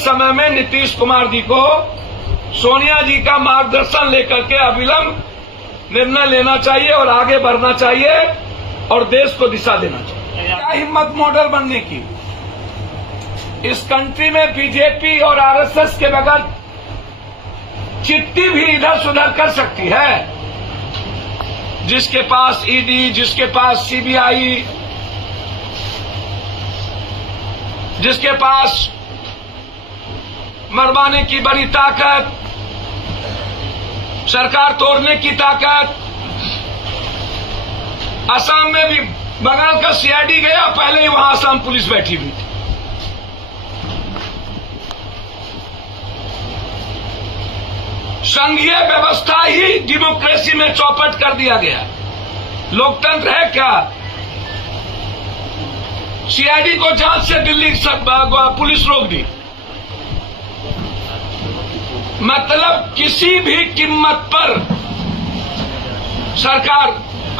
समय में नीतीश कुमार जी को सोनिया जी का मार्गदर्शन लेकर के अविलंब निर्णय लेना चाहिए और आगे बढ़ना चाहिए और देश को दिशा देना चाहिए। क्या हिम्मत मॉडल बनने की? इस कंट्री में बीजेपी और आरएसएस के बगैर चिट्ठी भी इधर सुधर कर सकती है। जिसके पास ईडी, जिसके पास सीबीआई, जिसके पास मरवाने की बड़ी ताकत, सरकार तोड़ने की ताकत। असम में भी बंगाल का सीआईडी गया, पहले ही वहां असम पुलिस बैठी हुई थी। संघीय व्यवस्था ही डेमोक्रेसी में चौपट कर दिया गया। लोकतंत्र है क्या? सीआईडी को जांच से दिल्ली पुलिस रोक दी। मतलब किसी भी कीमत पर सरकार,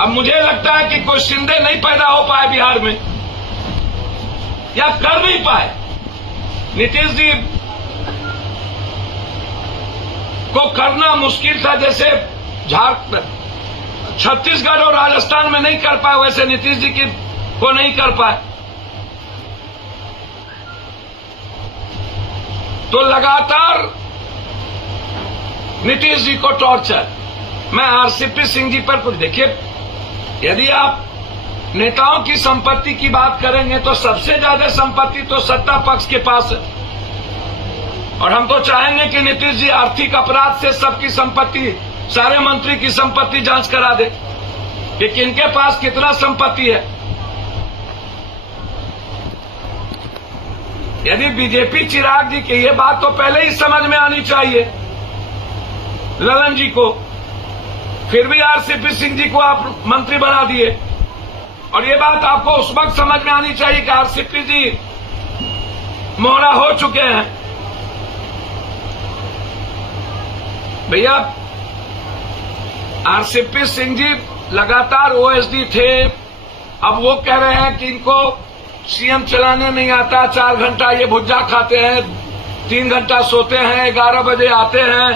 अब मुझे लगता है कि कोई शिंदे नहीं पैदा हो पाए बिहार में या कर नहीं पाए। नीतीश जी को करना मुश्किल था, जैसे छत्तीसगढ़ और राजस्थान में नहीं कर पाए, वैसे नीतीश जी को नहीं कर पाए। तो लगातार नीतीश जी को टॉर्चर। मैं आरसीपी सिंह जी पर कुछ देखिए, यदि आप नेताओं की संपत्ति की बात करेंगे तो सबसे ज्यादा संपत्ति तो सत्ता पक्ष के पास है। और हम तो चाहेंगे कि नीतीश जी आर्थिक अपराध से सबकी संपत्ति, सारे मंत्री की संपत्ति जांच करा दे कि किनके पास कितना संपत्ति है। यदि बीजेपी चिराग जी की ये बात तो पहले ही समझ में आनी चाहिए ललन जी को, फिर भी आरसीपी सिंह जी को आप मंत्री बना दिए। और ये बात आपको उस वक्त समझ में आनी चाहिए कि आरसीपी जी मोहरा हो चुके हैं। भैया, आरसीपी सिंह जी लगातार ओएसडी थे, अब वो कह रहे हैं कि इनको सीएम चलाने नहीं आता। 4 घंटा ये भुज्जा खाते हैं, 3 घंटा सोते हैं, 11 बजे आते हैं।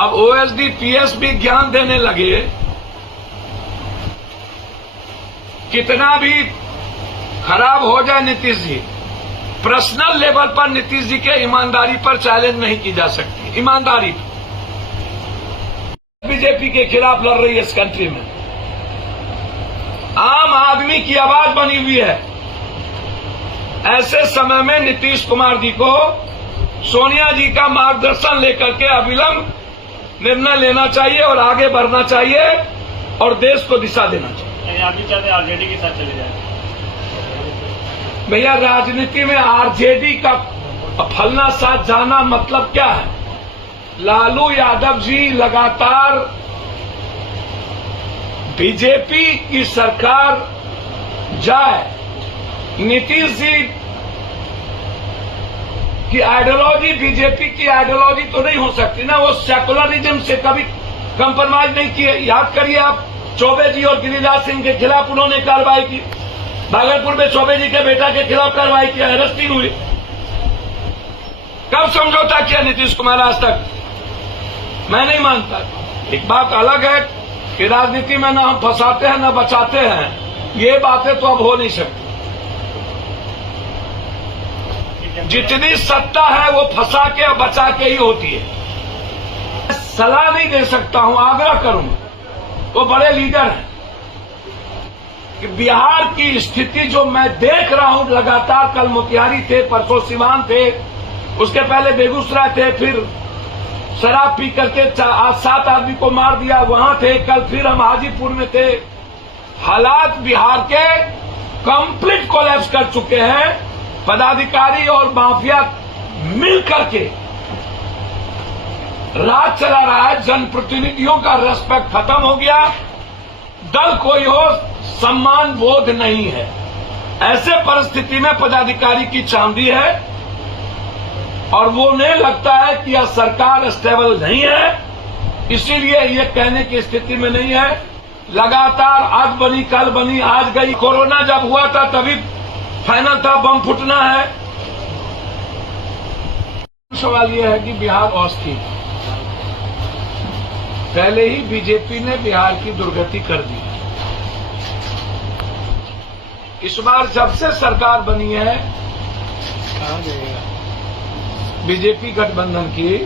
अब ओएसडी पीएस भी ज्ञान देने लगे। कितना भी खराब हो जाए नीतीश जी, पर्सनल लेवल पर नीतीश जी के ईमानदारी पर चैलेंज नहीं की जा सकती। ईमानदारी बीजेपी के खिलाफ लड़ रही है इस कंट्री में, आम आदमी की आवाज बनी हुई है। ऐसे समय में नीतीश कुमार जी को सोनिया जी का मार्गदर्शन लेकर के अविलंब निर्णय लेना चाहिए और आगे बढ़ना चाहिए और देश को दिशा देना चाहिए। आप भी चाहते हैं आरजेडी के साथ चले जाए? भैया, राजनीति में आरजेडी का फलना साथ जाना मतलब क्या है? लालू यादव जी लगातार बीजेपी की सरकार जाए, नीतीश जी की आइडियोलॉजी बीजेपी की आइडियोलॉजी तो नहीं हो सकती ना। वो सेकुलरिज्म से कभी कंप्रोमाइज नहीं किए। याद करिए आप, चौबे जी और गिरिराज सिंह के खिलाफ उन्होंने कार्रवाई की। भागलपुर में चौबे जी के बेटा के खिलाफ कार्रवाई किया, अरेस्टिंग हुई। कब समझौता किया नीतीश कुमार आज तक? मैं नहीं मानता। एक बात अलग है कि राजनीति में ना हम फंसाते हैं ना बचाते हैं, ये बातें तो अब हो नहीं सकती। जितनी सत्ता है वो फंसा के और बचा के ही होती है। सलाह नहीं दे सकता हूं, आग्रह करूंगा। वो बड़े लीडर हैं कि बिहार की स्थिति जो मैं देख रहा हूं लगातार, कल मोतिहारी थे, परसों सिवान थे, उसके पहले बेगूसराय थे, फिर शराब पी करके 7 आदमी को मार दिया, वहां थे, कल फिर हम हाजीपुर में थे। हालात बिहार के कंप्लीट कोलैप्स कर चुके हैं। पदाधिकारी और माफिया मिल करके राज चला रहा है। जनप्रतिनिधियों का रेस्पेक्ट खत्म हो गया, दल कोई हो, सम्मान बोध नहीं है। ऐसे परिस्थिति में पदाधिकारी की चांदी है और वो उन्हें लगता है कि यह सरकार स्टेबल नहीं है, इसीलिए ये कहने की स्थिति में नहीं है। लगातार आज बनी, कल बनी, आज गई। कोरोना जब हुआ था तभी फाइनल था बम फूटना है। सवाल यह है कि बिहार अस्थिर, पहले ही बीजेपी ने बिहार की दुर्गति कर दी। इस बार जब से सरकार बनी है बीजेपी गठबंधन की,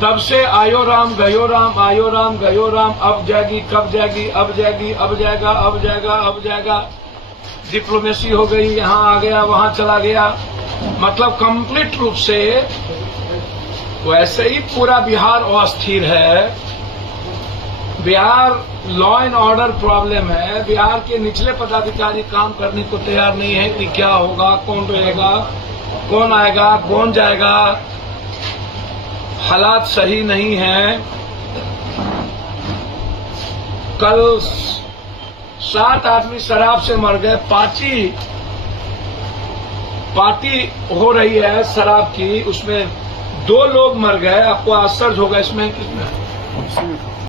तब से आयो राम गयो राम, आयो राम गयो राम, अब जाएगी कब जाएगी, अब जाएगी अब जाएगा, अब जाएगा अब जाएगा। डिप्लोमेसी हो गई, यहां आ गया वहां चला गया, मतलब कंप्लीट रूप से वैसे ही पूरा बिहार अस्थिर है। Bihar law and order problem है। बिहार के निचले पदाधिकारी काम करने को तैयार नहीं है कि क्या होगा, कौन रहेगा, कौन आएगा, कौन जाएगा। हालात सही नहीं है। कल 7 आदमी शराब से मर गए। पार्टी हो रही है शराब की, उसमें 2 लोग मर गए। आपको आश्चर्य होगा इसमें।